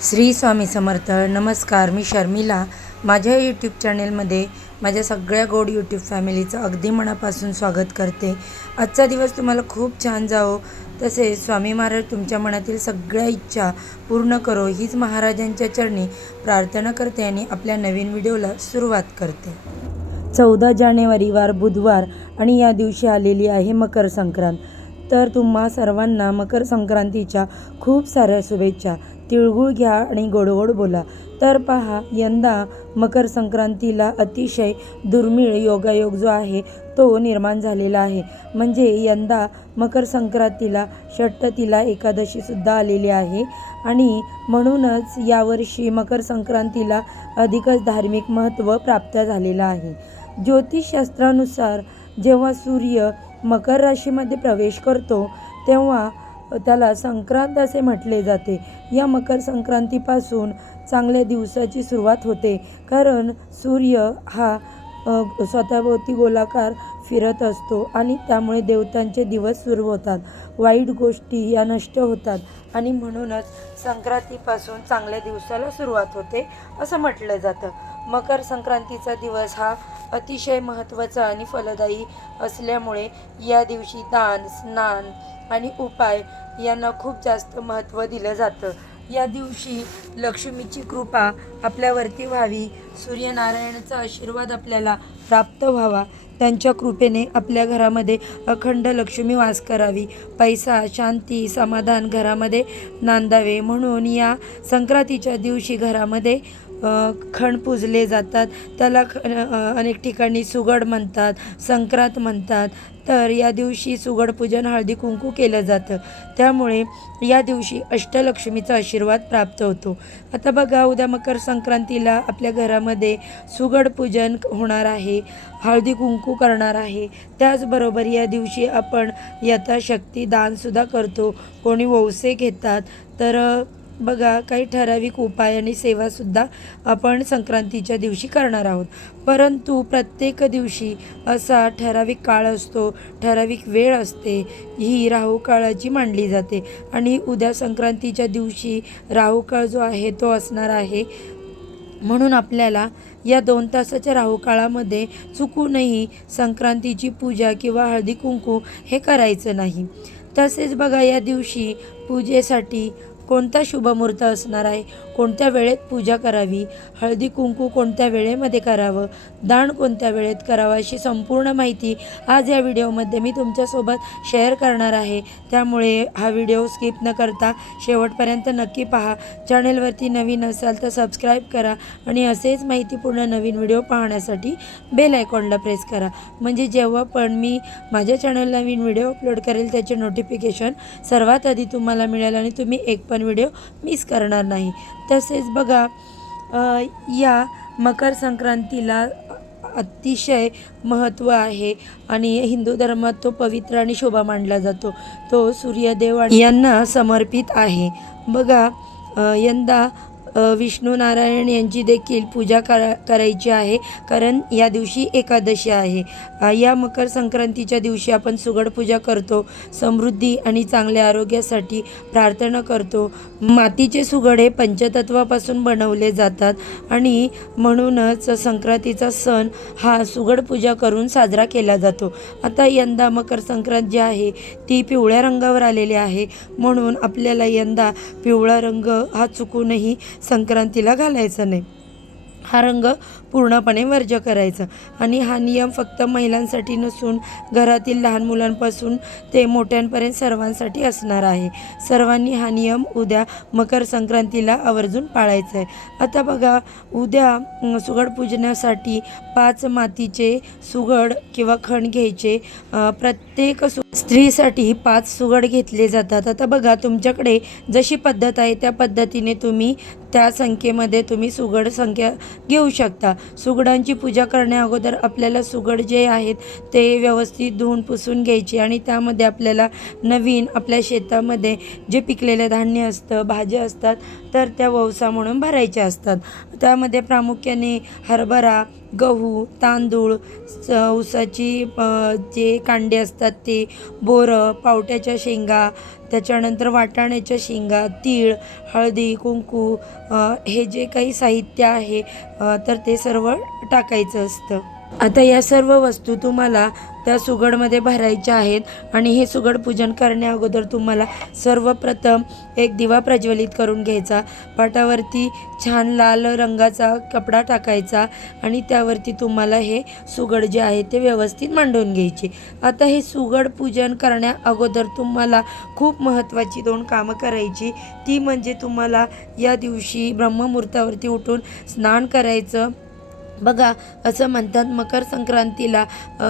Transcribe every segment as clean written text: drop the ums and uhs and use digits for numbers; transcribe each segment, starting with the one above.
श्री स्वामी समर्थ. नमस्कार, मी शर्मिला. माझ्या यूट्यूब चॅनेलमध्ये माझ्या सगळ्या गोड यूट्यूब फॅमिलीचं अगदी मनापासून स्वागत करते. आजचा दिवस तुम्हाला खूप छान जावो, तसेच स्वामी महाराज तुमच्या मनातील सगळ्या इच्छा पूर्ण करो हीच महाराजांच्या चरणी प्रार्थना करते आणि आपल्या नवीन व्हिडिओला सुरुवात करते. 14 जानेवारी वार बुधवार आणि या दिवशी आलेली आहे मकर संक्रांत. तर तुम्हा सर्वांना मकर संक्रांतीच्या खूप साऱ्या शुभेच्छा. तिळगुळ घ्या आणि गोड गोड बोला. तर पहा, यंदा मकर संक्रांतीला अतिशय दुर्मिळ योगायोग जो आहे तो निर्माण झालेला आहे. म्हणजे यंदा मकर संक्रांतीला षटतिला एकादशीसुद्धा आलेली आहे आणि म्हणूनच यावर्षी मकर संक्रांतीला अधिकच धार्मिक महत्त्व प्राप्त झालेलं आहे. ज्योतिषशास्त्रानुसार जेव्हा सूर्य मकर राशीमध्ये प्रवेश करतो तेव्हा त्याला संक्रांत असे म्हटले जाते. या मकर संक्रांतीपासून चांगल्या दिवसाची सुरुवात होते, कारण सूर्य हा स्वतःभोवती गोलाकार फिरत असतो आणि त्यामुळे देवतांचे दिवस सुरू होतात, वाईट गोष्टी या नष्ट होतात आणि म्हणूनच संक्रांतीपासून चांगल्या दिवसाला सुरुवात होते असं म्हटलं जातं. मकर संक्रांतीचा दिवस हा अतिशय महत्त्वाचा आणि फलदायी असल्यामुळे या दिवशी दान, स्नान आणि उपाय यांना खूप जास्त महत्त्व दिलं जातं. या दिवशी लक्ष्मीची कृपा आपल्यावरती व्हावी, सूर्यनारायणाचा आशीर्वाद आपल्याला प्राप्त व्हावा, त्यांच्या कृपेने आपल्या घरामध्ये अखंड लक्ष्मी वास करावी, पैसा, शांती, समाधान घरामध्ये नांदावे म्हणून या संक्रांतीच्या दिवशी घरामध्ये खण पूजले जातात. त्याला अनेक ठिकाणी सुगड म्हणतात, संक्रांत म्हणतात. तर या दिवशी सुगड पूजन, हळदी कुंकू केलं जातं. त्यामुळे या दिवशी अष्टलक्ष्मीचा आशीर्वाद प्राप्त होतो. आता बघा, उद्या मकर संक्रांतीला आपल्या घरामध्ये सुगड पूजन होणार आहे, हळदी कुंकू करणार आहे. त्याचबरोबर या दिवशी आपण यथाशक्ती दानसुद्धा करतो, कोणी वौसे घेतात. तर बघा, काही ठराविक उपाय आणि सेवासुद्धा आपण संक्रांतीच्या दिवशी करणार आहोत. परंतु प्रत्येक दिवशी असा ठराविक काळ असतो, ठराविक वेळ असते, ही राहू काळाची मानली जाते आणि उद्या संक्रांतीच्या दिवशी राहू काळ जो आहे तो असणार आहे. म्हणून आपल्याला या 2 तासाच्या राहू काळामध्ये चुकूनही संक्रांतीची पूजा किंवा हळदी कुंकू हे करायचं नाही. तसेच बघा, या दिवशी पूजेसाठी कोणता शुभमुहूर्त असणार आहे, कोणत्या वेळेत पूजा करावी, हळदी कुंकू कोणत्या वेळेमध्ये करावं, दान कोणत्या वेळेत करावं, अशी संपूर्ण माहिती आज या व्हिडिओमध्ये मी तुमच्यासोबत शेअर करणार आहे. त्यामुळे हा व्हिडिओ स्किप न करता शेवटपर्यंत नक्की पहा. चॅनेलवरती नवीन असाल तर सबस्क्राईब करा आणि असेच माहितीपूर्ण नवीन व्हिडिओ पाहण्यासाठी बेल आयकॉनला प्रेस करा. म्हणजे जेव्हा पण मी माझ्या चॅनलला नवीन व्हिडिओ अपलोड करेल त्याचे नोटिफिकेशन सर्वात आधी तुम्हाला मिळेल आणि तुम्ही एक पण व्हिडिओ मिस करणार नाही. तसेच बघा, या मकर संक्रांतीला अतिशय महत्त्व आहे आणि हिंदू धर्मात तो पवित्र आणि शोभा मानला जातो. तो सूर्यदेव यांना समर्पित आहे. बघा, यंदा विष्णू नारायण यांची देखील पूजा करायची आहे, कारण या दिवशी एकादशी आहे. या मकर संक्रांतीच्या दिवशी आपण सुगड पूजा करतो, समृद्धी आणि चांगल्या आरोग्यासाठी प्रार्थना करतो. मातीचे सुगड हे पंचतत्वापासून बनवले जातात आणि म्हणूनच संक्रांतीचा सण हा सुगड पूजा करून साजरा केला जातो. आता यंदा मकर संक्रांत जी आहे ती पिवळ्या रंगावर आलेली आहे, म्हणून आपल्याला यंदा पिवळा रंग हा चुकूनही संक्रांतीला घालायचा नाही. हा रंग पूर्णपणे वर्ज्य करायचा आणि हा नियम फक्त महिलांसाठी नसून घरातील लहान मुलांपासून ते मोठ्यांपर्यंत सर्वांसाठी असणार आहे. सर्वांनी हा नियम उद्या मकर संक्रांतीला आवर्जून पाळायचा आहे. आता बघा, उद्या सुगड पूजनासाठी 5 मातीचे सुगड किंवा खण घ्यायचे. प्रत्येक स्त्रीसाठी 5 सुगड घेतले जातात. आता बघा, तुमच्याकडे जशी पद्धत आहे त्या पद्धतीने तुम्ही त्या संख्येमध्ये तुम्ही सुगड संख्या घेऊ शकता. सुगडांची पूजा करण्या अगोदर आपल्याला सुगड जे आहेत ते व्यवस्थित धुवून पुसून घ्यायची आणि त्यामध्ये आपल्याला नवीन आपल्या शेतामध्ये जे पिकलेलं धान्य असतं, भाज्या असतात, तर त्या वौसा म्हणून भरायच्या असतात. त्यामध्ये प्रामुख्याने हरभरा, गहू, तांदूळ, ऊसाची जे कांडे असतात ते, बोरं, पावट्याच्या शेंगा, त्याच्यानंतर वाटाण्याच्या शेंगा, तीळ, हळदी, कुंकू, हे जे काही साहित्य आहे तर ते सर्व टाकायचं असतं. आता या सर्व वस्तू तुम्हाला त्या सुगडमध्ये भरायच्या आहेत आणि हे सुगड पूजन करण्या अगोदर तुम्हाला सर्वप्रथम एक दिवा प्रज्वलित करून घ्यायचा. पाटावरती छान लाल रंगाचा कपडा टाकायचा आणि त्यावरती तुम्हाला हे सुगड जे आहे ते व्यवस्थित मांडून घ्यायचे. आता हे सुगड पूजन करण्या अगोदर तुम्हाला खूप महत्त्वाची 2 कामं करायची. ती म्हणजे तुम्हाला या दिवशी ब्रह्ममुहूर्तावरती उठून स्नान करायचं. बघा, असं म्हणतात मकर संक्रांतीला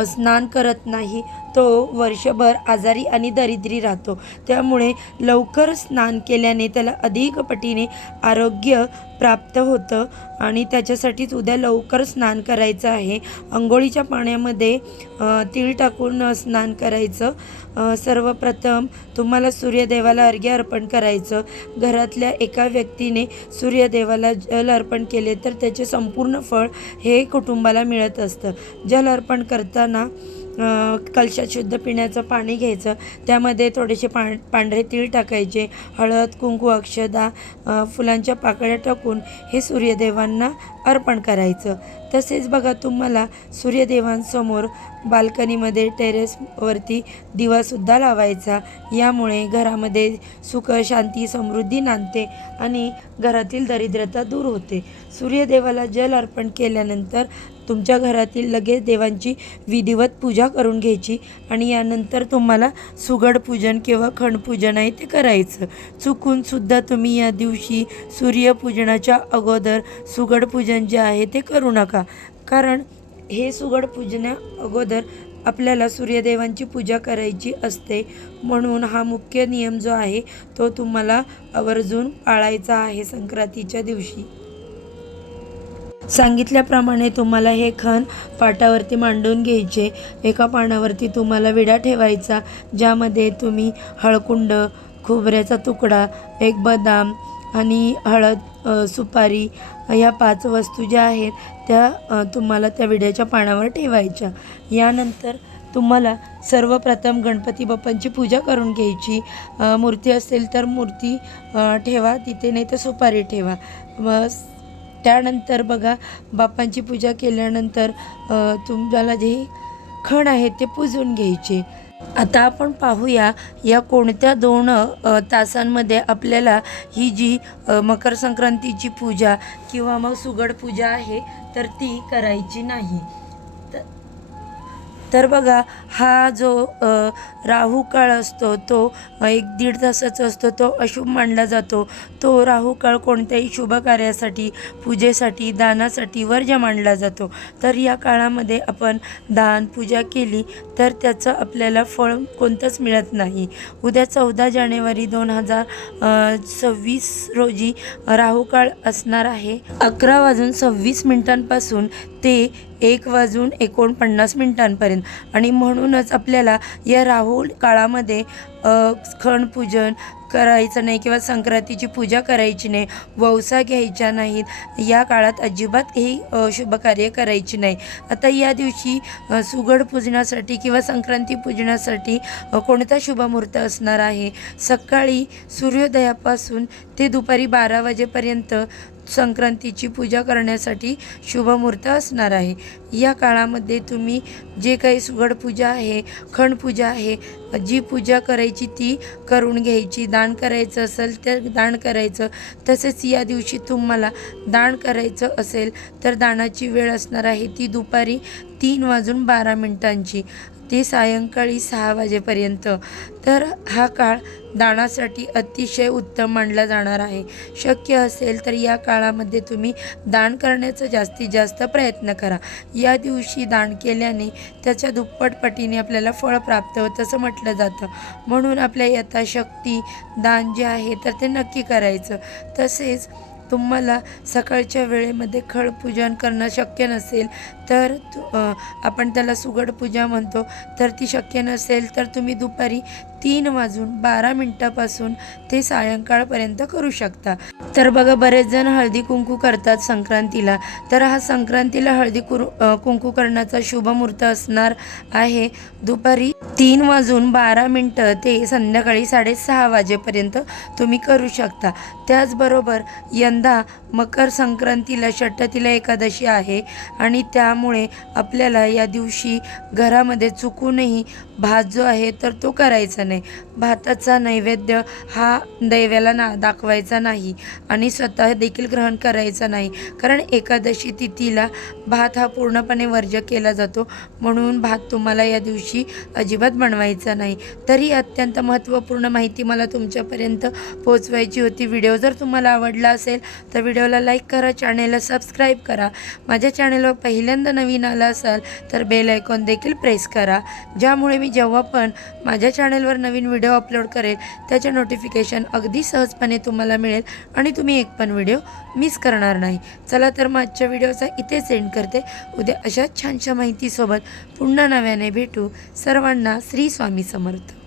स्नान करत नाही तो वर्षभर आजारी आणि दरिद्री राहतो. त्यामुळे लवकर स्नान केल्याने त्याला अधिक पटीने आरोग्य प्राप्त होतं आणि त्याच्यासाठीच उद्या लवकर स्नान करायचं आहे. अंघोळीच्या पाण्यामध्ये तीळ टाकून स्नान करायचं. सर्वप्रथम तुम्हाला सूर्यदेवाला अर्घ्य अर्पण करायचं. घरातल्या एका व्यक्तीने सूर्यदेवाला जल अर्पण केले तर त्याचे संपूर्ण फळ हे कुटुंबाला मिळत असतं. जल अर्पण करताना कलशात शुद्ध पिण्याचं पाणी घ्यायचं. त्यामध्ये थोडेसे पांढरे तीळ टाकायचे, हळद, कुंकू, अक्षदा, फुलांच्या पाकळ्या टाकून हे सूर्यदेवांना अर्पण करायचं. तसेच बघा, तुम्हाला सूर्यदेवांसमोर बाल्कनीमध्ये टेरेसवरती दिवासुद्धा लावायचा. यामुळे घरामध्ये सुख, शांती, समृद्धी नांदते आणि घरातील दरिद्रता दूर होते. सूर्यदेवाला जल अर्पण केल्यानंतर तुमच्या घरातील लगेच देवांची विधिवत पूजा करून घ्यायची आणि यानंतर तुम्हाला सुगड पूजन किंवा खंडपूजन आहे ते करायचं. चुकूनसुद्धा तुम्ही या दिवशी सूर्यपूजनाच्या अगोदर सुगड पूजन जे आहे ते करू नका. कारण हे सुगड पूजना अगोदर आपल्याला सूर्यदेवांची पूजा करायची असते. म्हणून हा मुख्य नियम जो आहे तो तुम्हाला आवर्जून पाळायचा आहे संक्रांतीच्या दिवशी. सांगितल्याप्रमाणे तुम्हाला हे खण पाटावरती मांडून घ्यायचे. एका पानावरती तुम्हाला विडा ठेवायचा, ज्यामध्ये तुम्ही हळकुंड, खोबऱ्याचा तुकडा, एक बदाम आणि हळद, सुपारी या 5 वस्तू ज्या आहेत त्या तुम्हाला त्या विड्याच्या पानावर ठेवायच्या. यानंतर तुम्हाला सर्वप्रथम गणपती बाप्पांची पूजा करून घ्यायची. मूर्ती असेल तर मूर्ती ठेवा तिथे, नाही तर सुपारी ठेवा. त्यानंतर बघा, बाप्पांची पूजा केल्यानंतर तुम्हाला जे खण आहे ते पूजून घ्यायचे. आता आपण पाहूया या कोणत्या 2 तासांमध्ये आपल्याला ही जी मकर संक्रांतीची पूजा किंवा मग सुगड पूजा आहे तर ती करायची नाही. तर बघा, हा जो राहू काळ असतो तो 1-1.5 तासाचा असतो. तो अशुभ मानला जातो. तो राहू काळ कोणत्याही शुभ कार्यासाठी, पूजेसाठी, दानासाठी वर्ज्य मानला जातो. तर या काळामध्ये आपण दान, पूजा केली तर त्याचं आपल्याला फळ कोणतंच मिळत नाही. उद्या 14 जानेवारी 2026 रोजी राहू काळ असणार आहे. 11:26 ते 1:49 आणि म्हणूनच आपल्याला या राहू काळामध्ये खणपूजन करायचं नाही किंवा संक्रांतीची पूजा करायची नाही, वौसा घ्यायच्या नाहीत. या काळात अजिबात ही शुभकार्य करायची नाही. आता या दिवशी सुगड पूजनासाठी किंवा संक्रांती पूजनासाठी कोणता शुभमुहूर्त असणार आहे? सकाळी सूर्योदयापासून ते दुपारी 12 वाजेपर्यंत संक्रांतीची पूजा करण्यासाठी शुभमुहूर्त असणार आहे. या काळामध्ये तुम्ही जे काही सुगड पूजा आहे, खंड पूजा आहे, जी पूजा करायची ती करून घ्यायची. दान करायचं असेल तर दान करायचं. तसेच या दिवशी तुम्हाला दान करायचं असेल तर दानाची वेळ असणार आहे ती दुपारी 3:12 ते सायंकाळी 6 वाजेपर्यंत. तर हा काळ दानासाठी अतिशय उत्तम मानला जाणार आहे. शक्य असेल तर या काळामध्ये तुम्ही दान करण्याचा जास्तीत जास्त प्रयत्न करा. या दिवशी दान केल्याने त्याच्या दुप्पट पटीने आपल्याला फळ प्राप्त होतं असं म्हटलं जातं. म्हणून आपल्या यथाशक्ती दान जे आहे तर ते नक्की करायचं. तसेच तुम्हाला सकाळच्या वेळेमध्ये खडपूजन करणं शक्य नसेल तर आपण त्याला सुगड पूजा म्हणतो, तर ती शक्य नसेल तर तुम्ही दुपारी 3:12 ते सायंकाळपर्यंत करू शकता. तर बघा, बरेच जण हळदी कुंकू करतात संक्रांतीला. तर हा संक्रांतीला हळदी कुंकू करण्याचा शुभमुहूर्त असणार आहे दुपारी 3:12 ते संध्याकाळी 6:30 वाजेपर्यंत तुम्ही करू शकता. त्याचबरोबर यंदा मकर संक्रांतीला षटतिला एकादशी आहे आणि त्यामुळे आपल्याला या दिवशी घरामध्ये चुकूनही भात जो आहे तर तो करायचा नाही. भाताचा नैवेद्य हा दैवाला दाखवायचा नाही आणि स्वतः देखील ग्रहण करायचा नाही, कारण एकादशी तिथीला भात हा पूर्णपणे वर्ज्य केला जातो. म्हणून भात तुम्हाला या दिवशी अजिबात बनवायचा नाही. तरी अत्यंत महत्त्वपूर्ण माहिती मला तुमच्यापर्यंत पोहोचवायची होती. व्हिडिओ जर तुम्हाला आवडला असेल तर व्हिडिओला लाईक करा, चॅनेलला सबस्क्राईब करा. माझ्या चॅनेलवर पहिल्यांदा नवीन आला असाल तर बेल आयकॉन देखील प्रेस करा, ज्यामुळे मी जेव्हा पण माझ्या चॅनेलवर नवीन व्हिडिओ अपलोड करेल त्याचे नोटिफिकेशन अगदी सहजपणे तुम्हाला मिळेल आणि तुम्ही एक पण व्हिडिओ मिस करणार नाही. चला तर मग आजच्या व्हिडिओचा इथे सेंड करते. उद्या अशाच छानशा माहितीसोबत पुन्हा नव्याने भेटू. सर्वांना श्री स्वामी समर्थ.